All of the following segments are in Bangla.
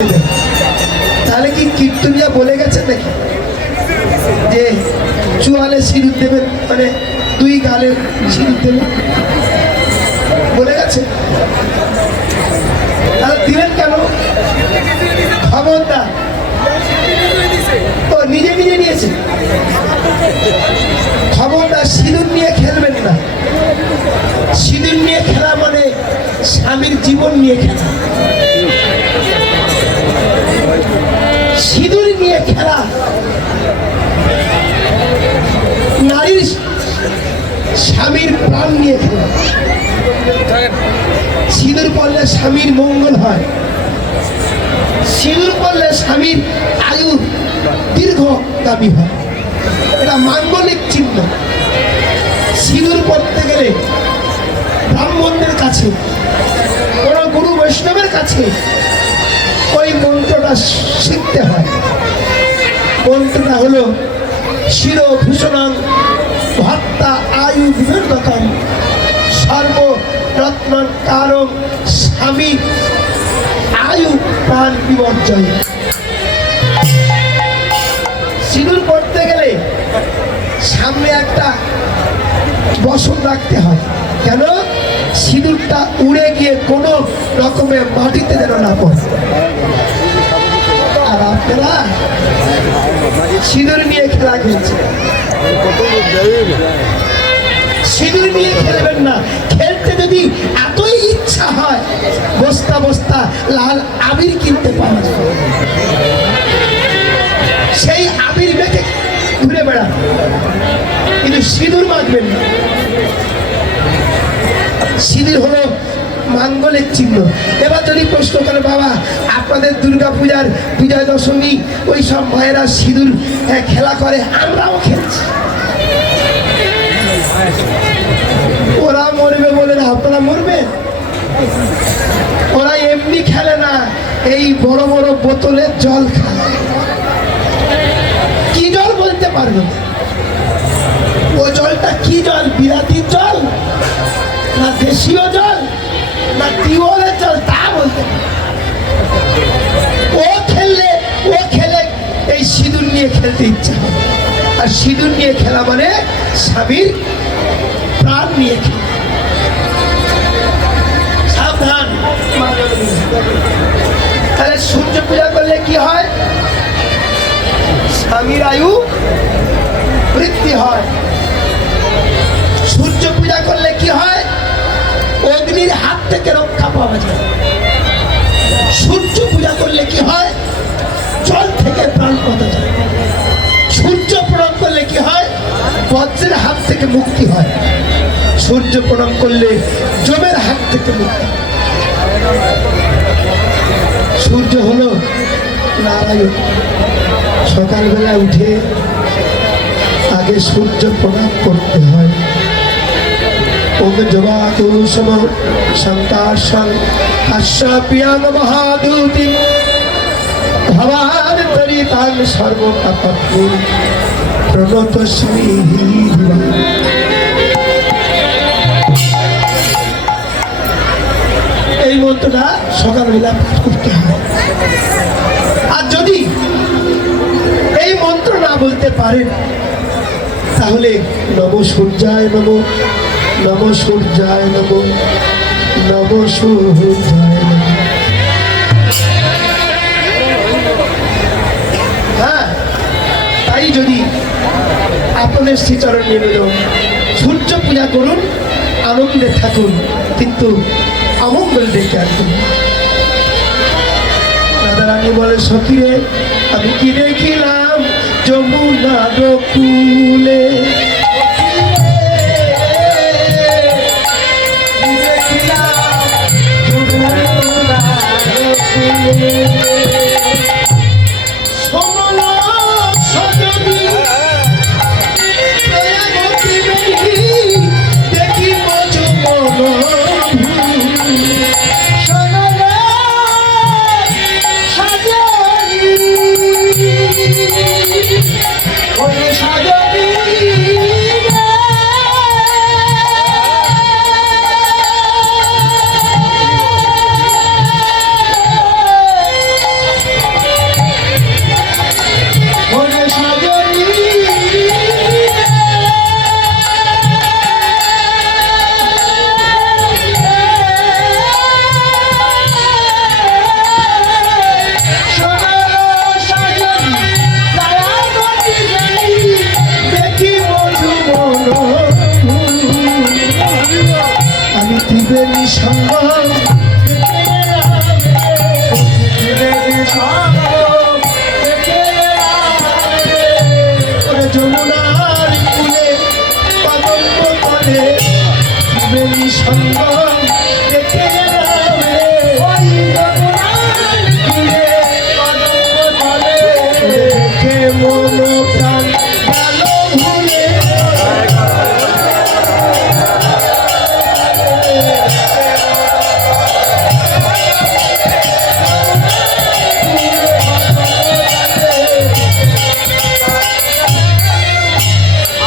তাহলে কি কীর্তনিয়া বলে গেছে নাকি যে চুয়ালে সিঁদুর দেবেন, মানে দুই গালের সিঁদুর দেবেন বলে গেছে? তাহলে দিলেন কেন? খবরদার, তো নিজে নিজে নিয়েছে। খবরদার, সিঁদুর নিয়ে খেলবেন না। সিঁদুর নিয়ে খেলা মানে স্বামীর জীবন নিয়ে খেলা। সিঁদুর নিয়ে খেলা নারীর স্বামীর প্রাণ নিয়ে খেলা। সিঁদুর পড়লে স্বামীর মঙ্গল হয়, সিঁদুর পড়লে স্বামীর আয়ু দীর্ঘগামী হয়, এটা মাঙ্গলিক চিহ্ন। সিঁদুর পড়তে গেলে ব্রাহ্মণদের কাছে, কোন গুরু বৈষ্ণবের কাছে ওই মন্ত্রটা শিখতে হয়। মন্ত্রটা হলো শিরভূষণং ভর্তা আয়ু বিবর্ধকং সর্বরত্নং কারং স্বামী আয়ু প্রাণ বিবর্জয়। সিঁদুর পড়তে গেলে সামনে একটা বসন রাখতে হয়। কেন? সিঁদুরটা উড়ে গিয়ে কোনো রকমের মাটিতে যেন না পড়ে। আর আপনারা সিঁদুর নিয়ে খেলা খেলছে। সিঁদুর নিয়ে খেলবেন না। খেলতে যদি এতই ইচ্ছা হয়, বস্তা বস্তা লাল আবির কিনতে পাওয়া যায়, সেই আবির মেখে ঘুরে বেড়ান, কিন্তু সিঁদুর মাখবেন না। সিঁদুর হলো মাঙ্গলিক চিহ্ন। এবার যদি প্রশ্ন করে, বাবা আপনাদের দুর্গা পূজার বিজয় দশমী ওই সব ভাইয়েরা সিঁদুর খেলা করে, আমরাও খেলছি, ওরা মরবে বলে না আপনারা মরবেন? ওরা এমনি খেলে না, এই বড় বড় বোতলের জল খায়। কি জল বলতে পারবে? ও জলটা কি জল? বিলাতির জল না দেশীয় জল না টিউবওয়েলের জল, তা বলতে ও খেলে এই সিঁদুর নিয়ে খেলতে ইচ্ছা হবে। আর সিঁদুর নিয়ে খেলা মানে স্বামীর প্রাণ নিয়ে খেলা। সাবধান। তাহলে সূর্য পূজা করলে কি হয়? স্বামীর আয়ু বৃদ্ধি হয়। সূর্য পূজা করলে কি হয়? অগ্নির হাত থেকে রক্ষা পাওয়া যায়। সূর্য পূজা করলে কি হয়? জল থেকে প্রাণ পাওয়া যায়। সূর্য প্রণাম করলে কি হয়? বজ্রের হাত থেকে মুক্তি হয়। সূর্য প্রণাম করলে যমের হাত থেকে মুক্তি। সূর্য হলো নারায়ণ। সকালবেলা উঠে আগে সূর্য প্রণাম করতে হয়। ওম জবাতুসম সংকাশং আশাপিয়াং মহাদূতিম ভবান তরিতাং সর্বপাপত্তি প্রণতস্মি। এই মন্ত্রটা সকালবেলা পাঠ করতে হয়। আর যদি এই মন্ত্র না বলতে পারেন, তাহলে নম সূর্যায় নম, নম সূর্যায় নম, নম সূর্যায় নম। হ্যাঁ, তাই যদি আপনাদের শ্রীচরণ নিবেদন, সূর্য পূজা করুন, আনন্দে থাকুন, কিন্তু অমঙ্গল ডেকে আসুন। রাধারানী বলে, সখীরে আমি কি দেখিলাম যমুনার কূলে, সঙ্গম দেখে গেলাম রে, ওই যমুনার তীরে কদম তলে, দেখে মন প্রাণ গেল ভুলে।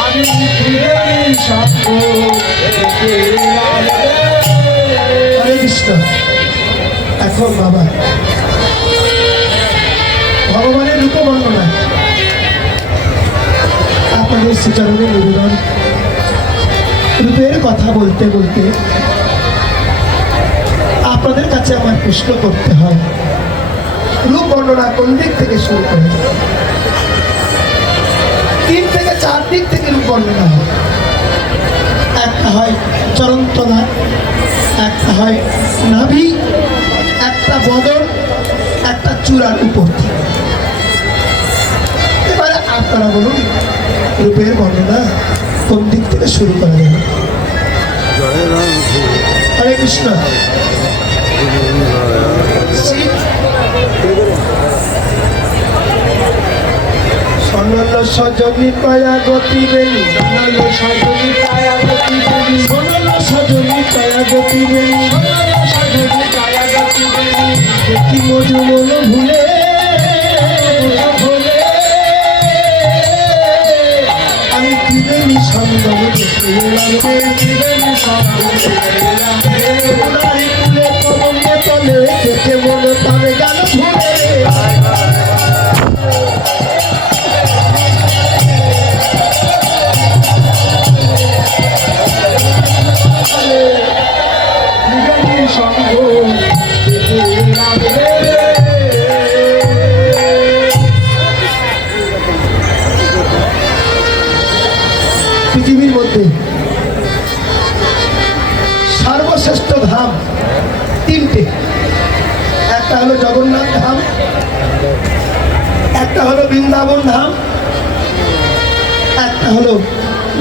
আমি ফিরে সঙ্গ দেখে গেলাম রে। হরে কৃষ্ণ। এখন বাবা ভগবানের রূপ বর্ণনা আপনাদের শ্রীচরণে নিবেদন। রূপের কথা বলতে বলতে আপনাদের কাছে আমার প্রশ্ন করতে হয়, রূপ বর্ণনা কোন দিক থেকে শুরু করে? 3 থেকে 4 দিক থেকে রূপ বর্ণনা হয়। একটা হয় চরণতলা, একটা হয় নাভি, একটা বদন, একটা চূড়ার উপর থেকে। এবারে আপনারা বলুন রূপের বর্ণনা কোন দিক থেকে শুরু করা যাবে? হরে কৃষ্ণ। সনল সজনী পায়া গতি বেলি, সনল সজনী পায়া গতি বেলি, সনল সজনী পায়া গতি বেলি, সনল সজনী পায়া গতি বেলি, দেখি মজু মন ভুলে ভুলে, আমি ত্রিবেণী সঙ্গম দেখে এলাম রে, ত্রিবেণী সঙ্গম দেখে এলাম রে, নারী কুলে কদম তলে, দেখে মন প্রাণ গেল ভুলে। পৃথিবীর মধ্যে সর্বশ্রেষ্ঠ ধাম 3টে। একটা হলো জগন্নাথ ধাম, একটা হলো বৃন্দাবন ধাম, একটা হলো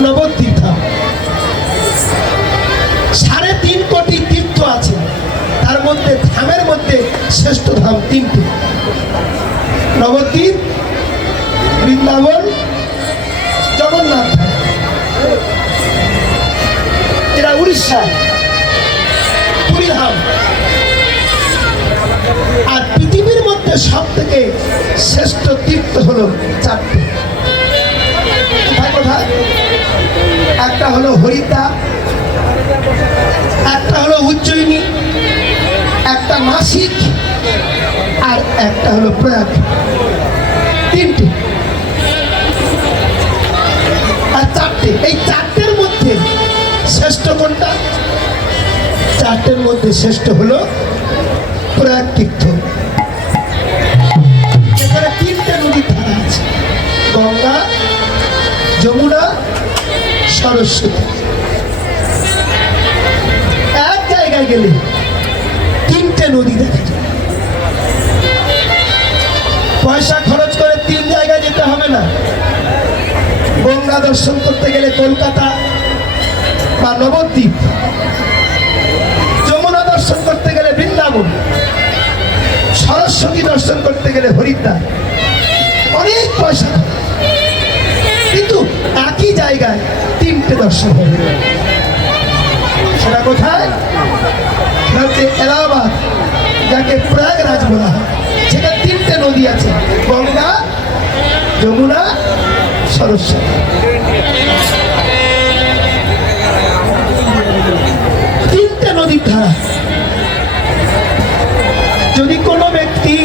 নবদ্বীপ ধাম। 3.5 কোটি তীর্থ আছে, তার মধ্যে ধামের মধ্যে শ্রেষ্ঠ ধাম 3টে: নবদ্বীপ, বৃন্দাবন, জগন্নাথ ধাম। এরা উড়িষ্যা, পুরী ধাম। আর পৃথিবীর মধ্যে সব থেকে শ্রেষ্ঠ তীর্থ হলো 4টে। কোথায় কোথায়? একটা হলো হরিদ্বার, একটা হলো উজ্জয়িনী, একটা নাসিক, আর একটা হলো প্রয়াগ। 3টে আর 4টে। এই 4টের মধ্যে শ্রেষ্ঠ কোনটা? 4টের মধ্যে শ্রেষ্ঠ হলো প্রয়াগ তীর্থ। এখানে 3টে নদীর ধারা আছে: গঙ্গা, যমুনা, সরস্বতী। এক জায়গায় গেলে 3টে নদী দেখা যায়। পয়সা খরচ করে 3 জায়গায় যেতে হবে না। গঙ্গা দর্শন করতে গেলে কলকাতা বা নবদ্বীপ, যমুনা দর্শন করতে গেলে বৃন্দাবন, সরস্বতী দর্শন করতে গেলে হরিদ্বার। অনেক পয়সা, কিন্তু একই জায়গায় 3টে দর্শন হবে। সেটা কোথায়? হচ্ছে এলাহাবাদ, যাকে প্রয়াগরাজ বলা হয়। সেখানে 3টে নদী আছে: গঙ্গা, যমুনা, সরস্বতী। 3টে নদীর ধারা। যদি কোনো ব্যক্তি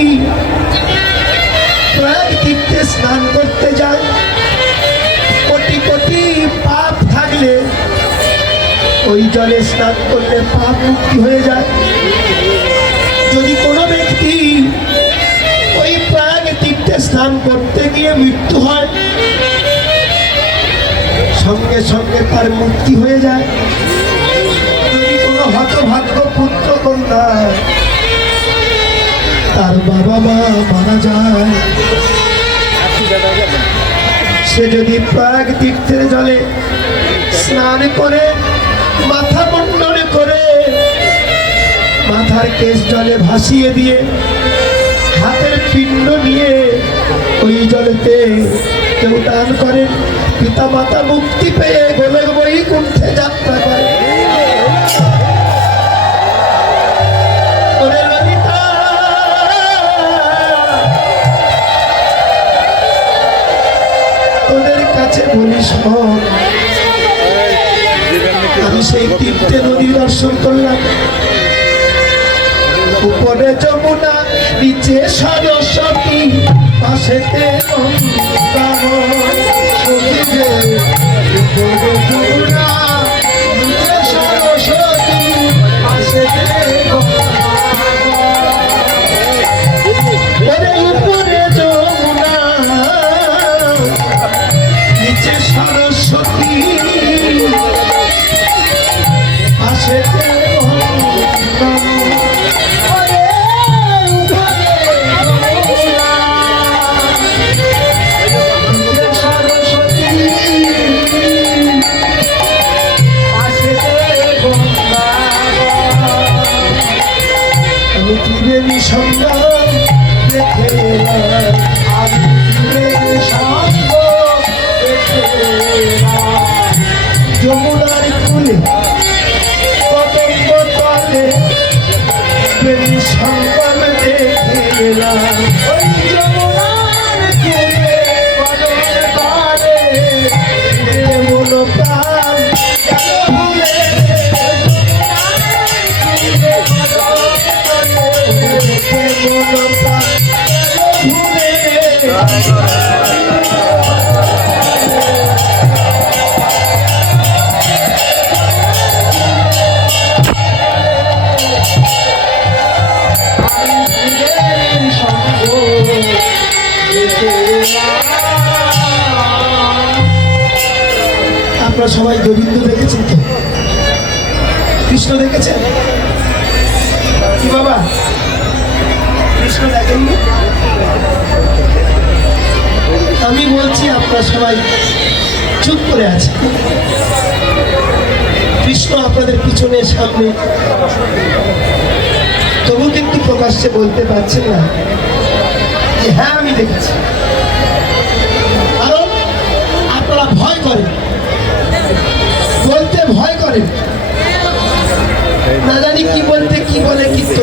প্রয়াগ তীর্থে স্নান করতে যায়, কোটি কোটি পাপ থাকলে ওই জলে স্নান করলে পাপ মুক্তি হয়ে যায়। যদি কোনো ব্যক্তি ওই প্রয়াগ তীর্থে স্নান করতে গিয়ে মৃত্যু হয়, সঙ্গে সঙ্গে তার মুক্তি হয়ে যায়। যদি কোনো হতভাগ্য পুত্র কন্যা, তার বাবা মা মারা যায়, সে যদি প্রয়াগ তীর্থের জলে স্নান করে মাথা মুন্ডন করে মাথার কেশ জলে ভাসিয়ে দিয়ে হাতের পিণ্ড নিয়ে ওই জলেতে কেউ দান করেন, পিতা মাতা মুক্তি পেয়ে গোলক বৈকুণ্ঠে যাত্রা করে। ওরে ললিতা, তোদের কাছে বলি শোন, আমি সেই তিনটে নদী দর্শন করলাম। উপরে যমুনা, নিচে সরস্বতী, পাশেতে গঙ্গা। উপরে যমুনা, নিচে সরস্বতী, পাশেতে গঙ্গা। উপরে যমুনা, নিচে সরস্বতী, পাশেতে গঙ্গা। যমুনার কুলে পতঙ্গ তলে বেনি সঙ্গম দেখে এলাম। ওই যমুনার কুলে পতঙ্গ তলে মন প্রাণ গেল ভুলে। মন প্রাণ ভুলে। আপনারা সবাই গোবিন্দ দেখেছেন তো? কৃষ্ণ দেখেছেন কি বাবা? কৃষ্ণ দেখেননি? আমি বলছি আপনারা সবাই চুপ করে আছে। কৃষ্ণ আপনাদের পিছনে সামনে, তবু কিন্তু প্রকাশ্যে বলতে পারছেন না যে হ্যাঁ আমি দেখেছি। কারণ আপনারা ভয় করেন, বলতে ভয় করেন, না জানি কি বলতে কি বলে কিন্তু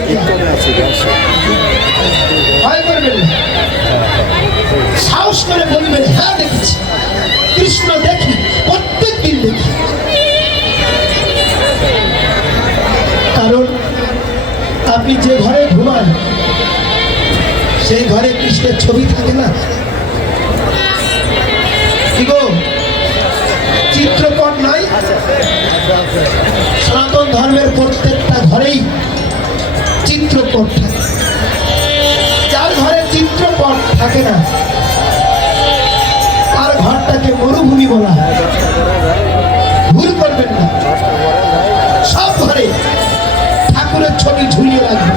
ভয় করবেন না, সাহস করে বলবেন হ্যাঁ দেখেছি, কৃষ্ণ দেখি, প্রত্যেক দিন দেখি। কারণ আপনি যে ঘরে ঘুমান সেই ঘরে কৃষ্ণের ছবি থাকে না কি গো? চিত্রপট নাই? সনাতন ধর্মের প্রত্যেকটা ঘরেই চিত্রপট থাকে। যার ঘরে চিত্রপট থাকে না তার ঘরটাকে মরুভূমি বলা হয়। ভুল করবেন না, সব ঘরে ঠাকুরের ছবি ঝুলিয়ে রাখবে।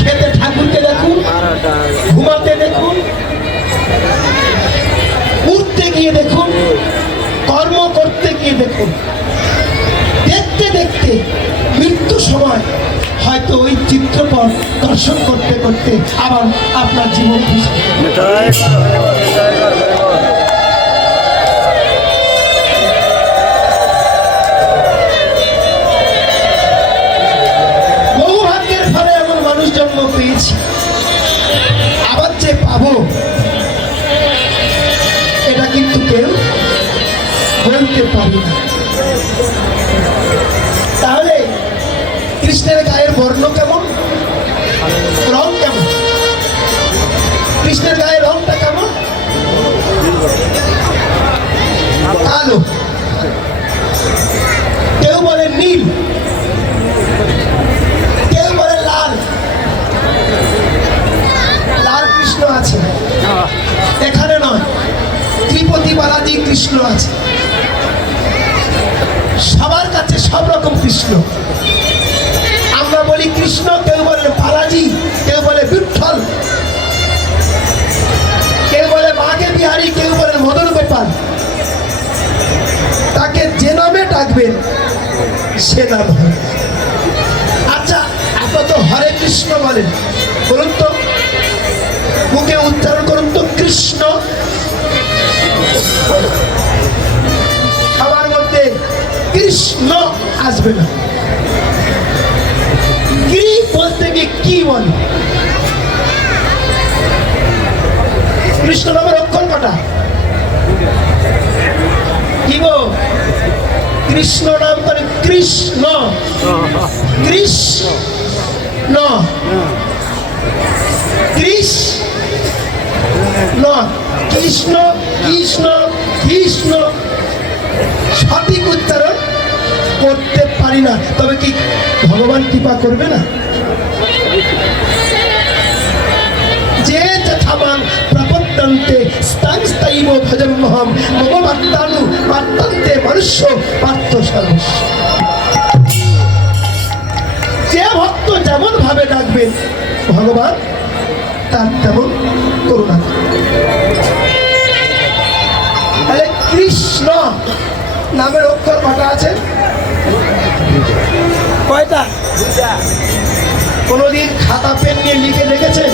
খেতে ঠাকুরকে দেখুন, ঘুমাতে দেখুন, উঠতে গিয়ে দেখুন, কর্ম করতে গিয়ে দেখুন। দেখতে দেখতে মৃত্যু সময় হয়তো ওই চিত্রপট দর্শন করতে করতে আবার আপনার জীবন বহু ভাগ্যের ফলে এমন মানুষ জন্ম পেয়েছি, আবার যে পাবো এটা কিন্তু কেউ বলতে পারি না। তাহলে কৃষ্ণের গায়ের বর্ণ কেমন, রং কেমন? কৃষ্ণের গায়ের রংটা কেমন? কালো, কেউ বলে নীল, কেউ বলে লাল। লাল কৃষ্ণ আছে এখানে নয়, ত্রিপতি বালাজি কৃষ্ণ আছে। সবার কাছে সব রকম কৃষ্ণ। আমরা বলি কৃষ্ণ, কেউ বলে বালাজি, কেউ বলে বিঠ্ঠল, কেউ বলে বাঘে বিহারী, কেউ বলে মদন গোপাল। তাকে যে নামে ডাকবেন সে নাম হয়। বলেন? বলুন তো, মুখে উচ্চারণ করুন তো, কৃষ্ণ। সবার মধ্যে কৃষ্ণ আসবে না। কি বলতে গিয়ে কি বলে? কৃষ্ণ নামের অক্ষর কটা? কি গো? কৃষ্ণ নাম করে কৃষ্ণ, কৃষ্ণ, কৃষ্ণ, কৃষ্ণ, কৃষ্ণ, কৃষ্ণ। সঠিক উচ্চারণ করতে পারি না, তবে কি ভগবান কৃপা করবে না? যে যথামাং প্রপদ্যন্তে স্তাং স্তাইব ভজন্মহম মম ভক্তানু বর্তন্তে মনুষ্য পার্থ সর্বস্ব। যে ভক্ত যেমন ভাবে ডাকবেন ভগবান তার তেমন করুণা। তাহলে কৃষ্ণ নামের অক্ষর কটা আছে? কয়টা? কোনদিন খাতা পেন নিয়ে লিখে দেখেছেন?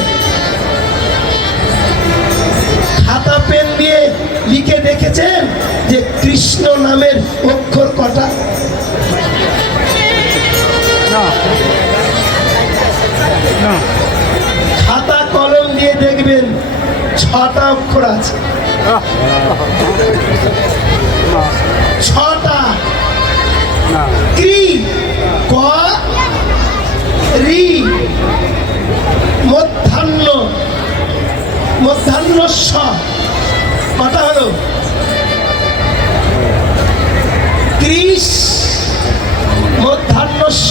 খাতা পেন দিয়ে লিখে দেখেছেন যে কৃষ্ণ নামের অক্ষর কটা? খাতা কলম দিয়ে দেখবেন 6টা অক্ষর আছে। 6টা। ক্রি, ক, রি, মধ্যাহ্ন, মধ্যাহ্ন স। কটা হলো? ত্রিশ, মধ্যাহ্ন স,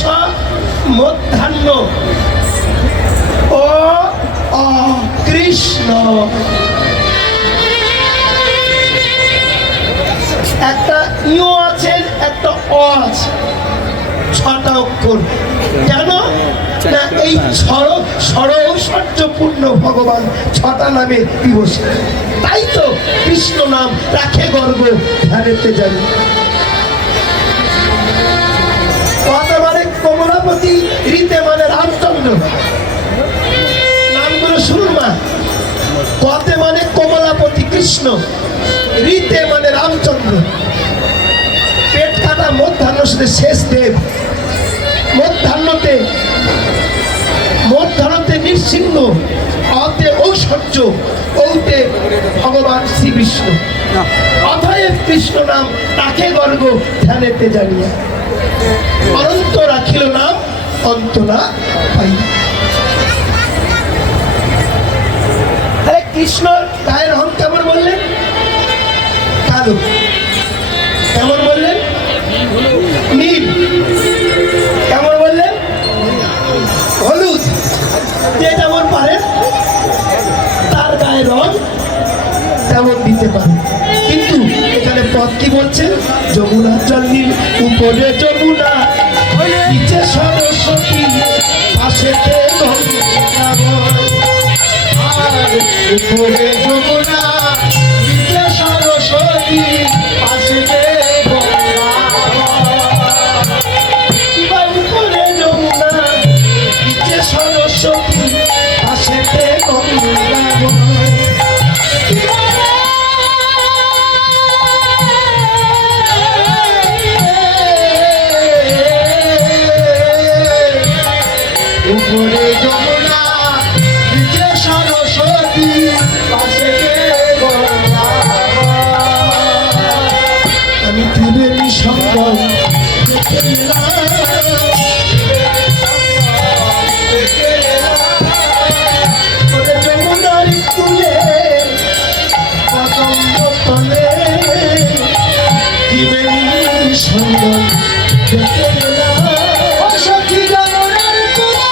মধ্যাহ্ন ও কৃষ্ণ। একটা ইও আছে, একটা অ আছে। 6টা অক্ষর। কেন না এই ষড়ৈশ্বর্যপূর্ণ ভগবান 6টা নামে বিভূষিত। তাই তো কৃষ্ণ নাম রাখে গর্ব ধ্যানেতে জানি। কথা মানে কমলাপতি, রীতে মানে রামচন্দ্র। নামগুলো শুনুন মা। কতে মানে কমলাপতি কৃষ্ণ, রীতে মানে রামচন্দ্র। পেট কাটা মধ্যাহ্ন শেষ দেব, মধ্যাহ্নতে নৃসিংহ, অতে ঐশ্বর্য, ঔতে ভগবান শ্রী বিষ্ণু। অতএব কৃষ্ণ নাম তাকে গর্ব ধ্যানেতে জানিয়া। অনন্ত রাখিল নাম অন্ত না পাই। তাহলে কৃষ্ণ গায়ের রং কেমন বললেন? কালো। কেমন বললেন? নীল। কেমন বললেন? হলুদ। যে যেমন পারেন তার গায়ের রং তেমন দিতে পারেন। কিন্তু এখানে পদ কি বলছেন? যমুনা জল নীল, উপরে যমুনা, নিচে সরস্বতী, পাশেতে গঙ্গা। আর উপরে যমুনা, নিচে সরস্বতী, পাশেতে গঙ্গা। উপরে যমুনা, নিচে সরস্বতী, পাশেতে গঙ্গা। উপরে যমুনা, নিচে সরস্বতী, পাশেতে গঙ্গা। আমি ত্রিবেণী সঙ্গম দেখে এলাম, ওরে যমুনার কূলে কদম্ব তলে, ত্রিবেণী সঙ্গম দেখে এলাম। ও সখী যমুনার কূলে,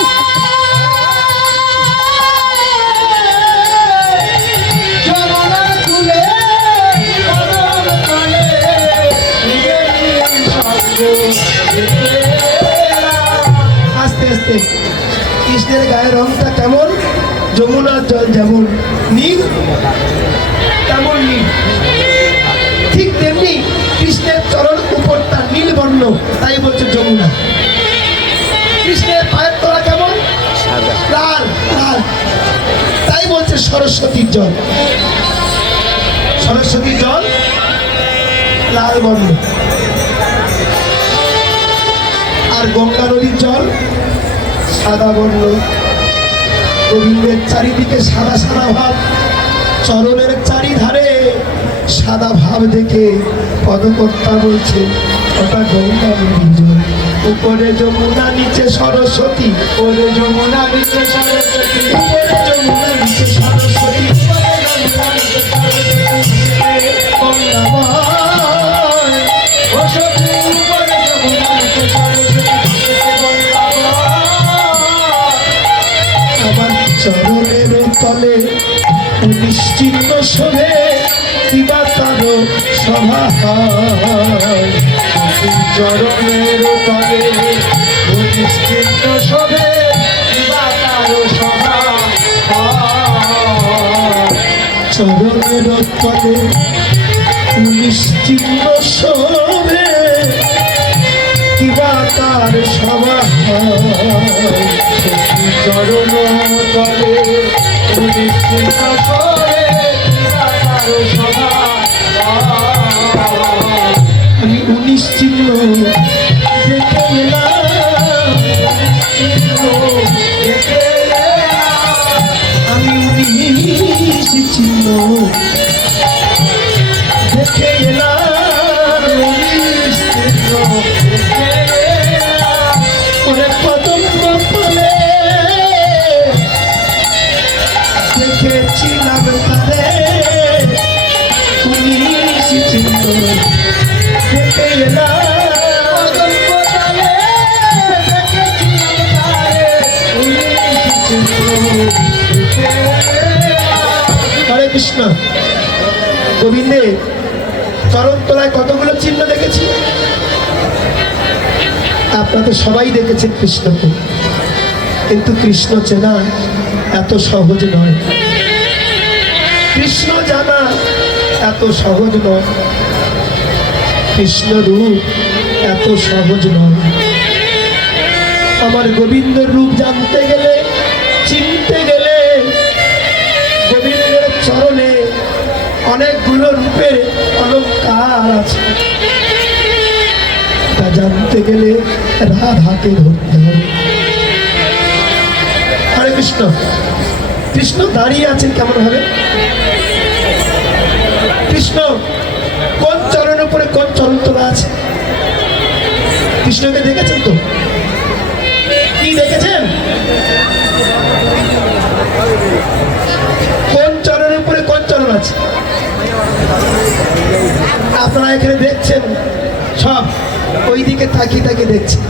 যমুনার কূলে কদম্ব তলে, ত্রিবেণী সঙ্গম দেখে এলাম। আস্তে আস্তে কৃষ্ণের গায়ের রংটা কেমন? যমুনার জল যেমন নীল তেমন নীল। ঠিক তেমনি কৃষ্ণের চরণ উপরটা নীল বর্ণ, তাই বলছে যমুনা। কৃষ্ণের পায়ের তলা কেমন? লাল লাল, তাই বলছে সরস্বতীর জল। সরস্বতীর জল লাল বর্ণ, আর গঙ্গা নদীর জল সাদা বর্ণ। গোবিন্দের চারিদিকে সাদা সাদা ভাব, চরণের চারিধারে সাদা ভাব দেখে পদকর্তা বলছে ওটা গঙ্গা নদীর জল। উপরে যমুনা নিচে সরস্বতী, উপরে যমুনা নিচে সরস্বতী, উপরে যমুনা নিচে সরস্বতী, গঙ্গাময় ও সখী, উপরে যমুনা নিচে সরস্বতী, আমার চরণের তলে নিশ্চিন্ত শোভে কিবা তার সভা হয়। চরণের তলে নিশ্চিন্ত শোভে কিবা তার সভা হয়। চরণের তলে নিশ্চিন্ত শোভে কিবা তার সভা হয়। চরণ তলে নিশ্চিন্ত শোভে কিবা তার সভা হয়। আমি 19 চিহ্ন দেখে এলাম, আমি 19 চিহ্ন দেখে এলাম, 19 চিহ্ন ওরে কদম তলে দেখেছিলাম তারে, 19 চিহ্ন দেখে এলাম। হরে কৃষ্ণ। গোবিন্দে চরণ তলায় কতগুলো চিহ্ন দেখেছি, আপনারা তো সবাই দেখেছেন কৃষ্ণকে, কিন্তু কৃষ্ণ চেনা এত সহজ নয়, কৃষ্ণ জানা এত সহজ নয়, কৃষ্ণ রূপ এত সহজ নয়। আমার গোবিন্দর রূপ জানতে গেলে, চিনতে গেলে, গোবিন্দের চরণে অনেকগুলো রূপের অলঙ্কার আছে, তা জানতে গেলে রাধাকে ধরতে হবে। হরে কৃষ্ণ। কৃষ্ণ দাঁড়িয়ে আছেন কেমন ভাবে? কৃষ্ণ কোন চরণের উপরে কোন চরণ তোলা আছে? কৃষ্ণকে দেখেছেন তো? কি দেখেছেন? কোন চরণের উপরে কোন চরণ আছে? আপনারা এখানে দেখছেন, সব ওই দিকে তাকিয়ে তাকিয়ে দেখছেন,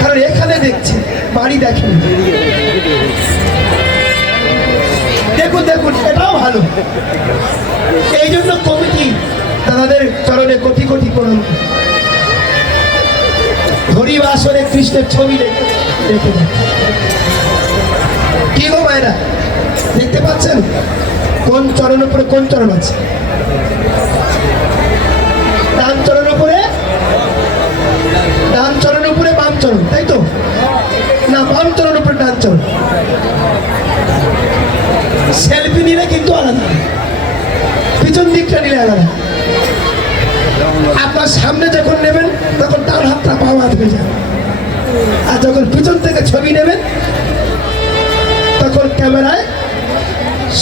কারণ এখানে দেখছেন, বাড়ি দেখেন। দেখুন দেখুন, এটাও ভালো। এই জন্য কমিটি দাদাদের চরণে কোটি কোটি প্রণাম। হরিবাসরে কৃষ্ণের ছবি দেখে কি গো মায়েরা, দেখতে পাচ্ছেন কোন চরণ উপরে কোন চরণ আছে? ডান চরণ উপরে, ডান চরণ উপরে বাম চরণ, তাই তো? না, বাম চরণ উপরে ডান চরণ। সেলফি নিলে কিন্তু আলাদা, পিছন দিকটা নিলে আলাদা। আপনার সামনে যখন নেবেন তখন ডান হাতটা বাম হাত হয়ে যাবে, আর যখন পিছন থেকে ছবি নেবেন তখন ক্যামেরায়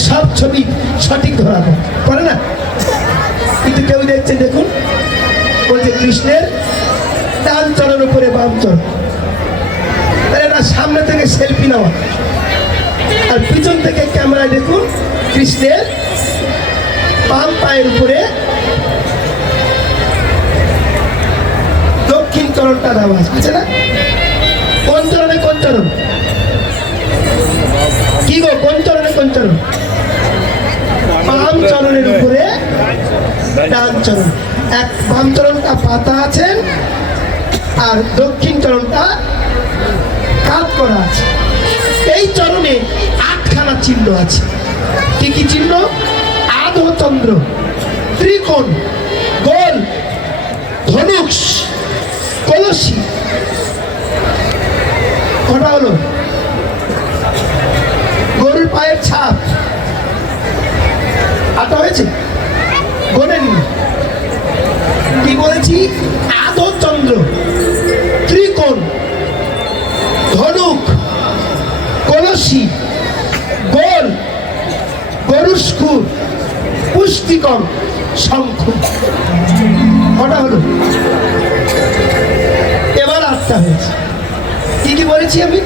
সব ছবি সঠিক ধরা পড়ে না। কিন্তু কেউ দেখছে, দেখুন বলছে কৃষ্ণের ডান চরণ উপরে বাম চরণ, তাহলে না সামনে থেকে সেলফি নেওয়া, আর পিছন থেকে ক্যামেরায় দেখুন কৃষ্ণের বাম পায়ের উপরে দক্ষিণ চরণটা দেওয়া আছে না? কোন চরণে কোন চরণ? কি গো, কোন চরণে কোন চরণ? বাম চরণের উপরে ডান চরণ। এক বাম চরণটা পাতা আছেন, আর দক্ষিণ চরণটা কাত করা আছে। এই চরণে 8খানা চিহ্ন আছে। কি কি চিহ্ন? আধচন্দ্র, ত্রিকোণ, গোল, ধনুষ, কলসি। কটা হলো? পুষ্টিকর শঙ্খ। কটা হলো? এবার 8টা হয়েছে। কি কি বলেছি আমি?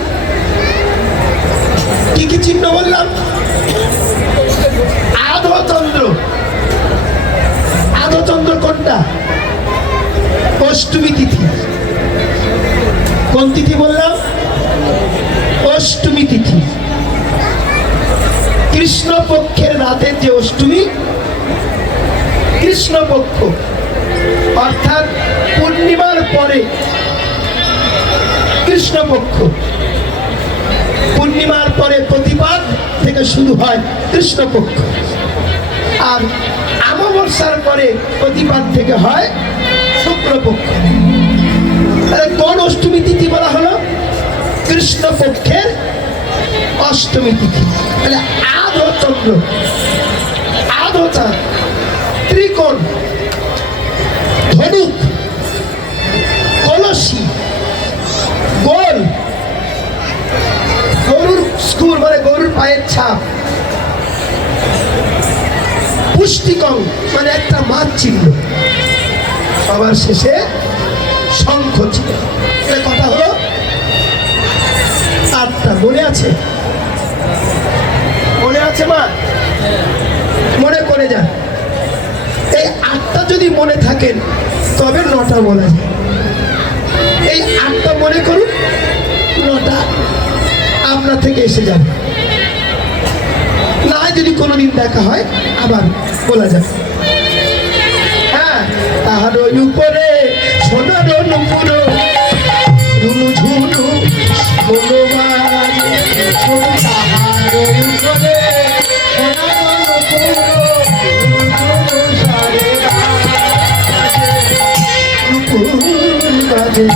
কি কি চিহ্ন বললাম? আধচন্দ্র। আধচন্দ্র কোনটা? অষ্টমী তিথি। কোন তিথি বললাম? অষ্টমী তিথি। কৃষ্ণপক্ষের রাতের যে অষ্টমী, কৃষ্ণপক্ষ অর্থাৎ পূর্ণিমার পরে কৃষ্ণপক্ষ। পূর্ণিমার পরে প্রতিপাদ থেকে শুরু হয় কৃষ্ণপক্ষ, আর অমাবস্যার পরে প্রতিপাদ থেকে হয় শুক্লপক্ষ। কোন অষ্টমী তিথি বলা হলো? কৃষ্ণপক্ষের অষ্টমী তিথি। তাহলে আধচন্দ্র, আধচাঁদ, ত্রিকোণ, ধনুক, কলসি, গোল, গরুর স্কুর মানে গরুর পায়ের ছাপ, পুষ্টিকং মানে একটা মাছ চিহ্ন, সবার শেষে শঙ্খ ছিল। কথা হলো 8টা। মনে আছে? মনে আছে মা? মনে করে যান। এই 8টা যদি মনে থাকেন তবে 9টা বলা যায়। এই 8টা মনে করুন, 9টা আপনার থেকে এসে যাবে। না যদি কোনোদিন দেখা হয় আবার বলা যাবে। হ্যাঁ, তাহার উপরে সোনার নুপুর ঝুনু ঝুনু ভগবান, তাহার উপরে সোনার নুপুর ঝুনু সারে নুপুর বাজে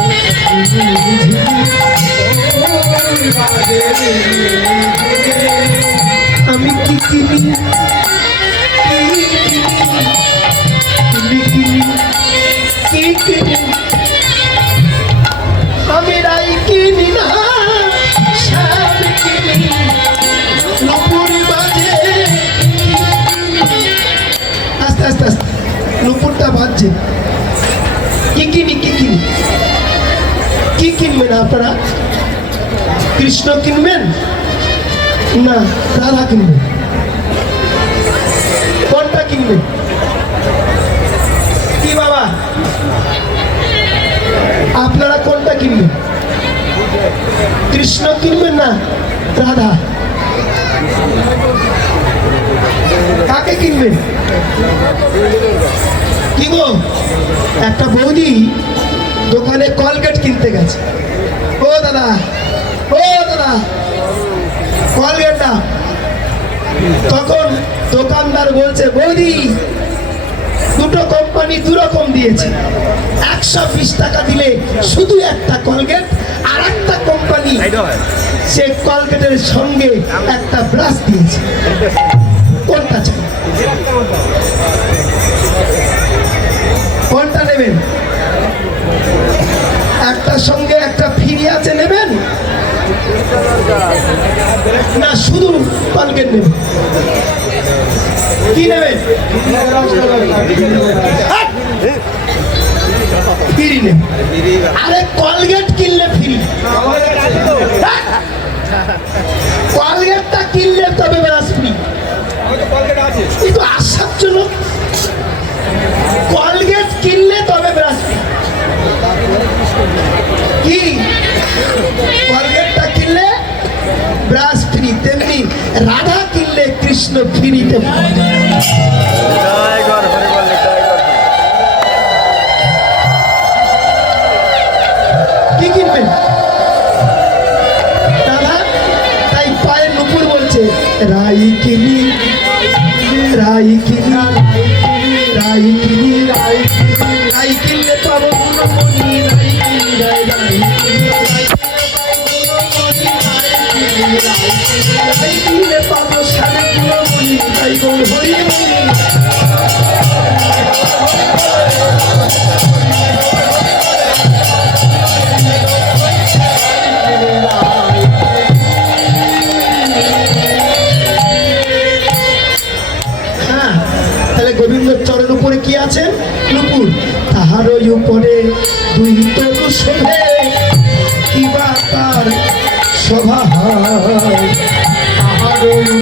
আমি কি কিনি, আমি রাই কিনি না, শ্যাম কিনি, নুপুর বাজে। আস্তে আস্তে আস্তে নুপুরটা বাজছে। কি কিনি, কি কিনি? কি কিনবেন আপনারা? কৃষ্ণ কিনবেন না রাধা কিনবেন? কোনটা কিনবেন? কি বাবা আপনারা কোনটা কিনবেন? কৃষ্ণ কিনবেন না রাধা? কাকে কিনবেন? কি গো, একটা বৌদি দোকানে কলগেট কিনতে গেছে। ও দাদা, ও দাদা, কলগেট না। তখন দোকানদার বলছে, বৌদি দুটো কোম্পানি দুরকম দিয়েছে, 120 টাকা দিলে শুধু একটা কলগেট, আর একটা কোম্পানি সে কলগেটের সঙ্গে একটা ব্রাশ দিয়েছে। কোনটা চাই? কোনটা নেবেন? একটার সঙ্গে একটা ফ্রি আছে নেবেন, না শুধু কলগেট নেবেন? কি নেবেন? ফ্রি নেবেন। আরে কলগেট কিনলে ফ্রি, কলগেটটা কিনলে তবে ব্রাশ ফ্রি। কিন্তু আশ্চর্যজনক, কলগেট কিনলে তবে ব্রাশ ফ্রি। কি কলগেটটা কিনলে ব্রাশ ফ্রি, তেমনি রাধা কিনলে কৃষ্ণ ফ্রিতে। কি কিনবেন? রাধা। তাই পায়ের নুপুর বলছে, রাই কিনি, রাই কিনি, রাই কিনি, রাই কিনলে পাবো গুণমণি, রাই কিনি, রাই রাই কিনলে পাবো সাড়ে গুণমণি, রাই গৌর হরি মণি। গোবিন্দর চরণ উপরে কি আছেন? নুপুর। তাহারই উপরে দুই তরু শোভে, কি বা তার শোভা হয়। তাহারই